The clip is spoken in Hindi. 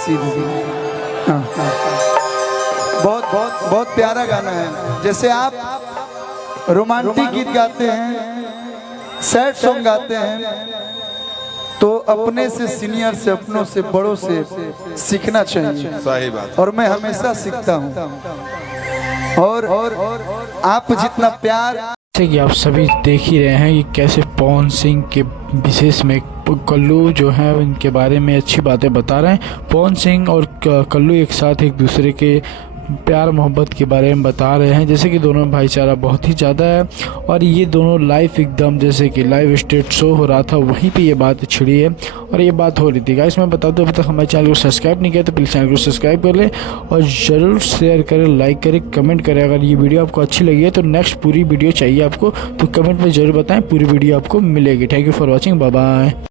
सीधी। हाँ बहुत बहुत बहुत प्यारा गाना है। जैसे आप रोमांटिक गीत गाते हैं, सैड सॉन्ग गाते हैं, तो अपने से सीनियर से, अपनों से, बड़ों से सीखना चाहिए। सही बात। और मैं हमेशा सीखता हूँ। और आप जितना प्यार, जैसे कि आप सभी देख ही रहे हैं कि कैसे पवन सिंह के विशेष में कल्लू जो है इनके बारे में अच्छी बातें बता रहे हैं। पवन सिंह और कल्लू एक साथ एक दूसरे के प्यार मोहब्बत के बारे में बता रहे हैं, जैसे कि दोनों में भाईचारा बहुत ही ज़्यादा है। और ये दोनों लाइव एकदम जैसे कि लाइव स्टेज शो हो रहा था, वहीं पे ये बात छिड़ी है और ये बात हो रही थी। गाइस मैं बता दूं, अभी तक हमारे चैनल को सब्सक्राइब नहीं किया तो प्लीज़ चैनल को सब्सक्राइब कर लें और ज़रूर शेयर करें, लाइक करें, कमेंट करें। अगर ये वीडियो आपको अच्छी लगी है तो नेक्स्ट पूरी वीडियो चाहिए आपको तो कमेंट में ज़रूर बताएँ, पूरी वीडियो आपको मिलेगी। Thank you for watching, bye bye.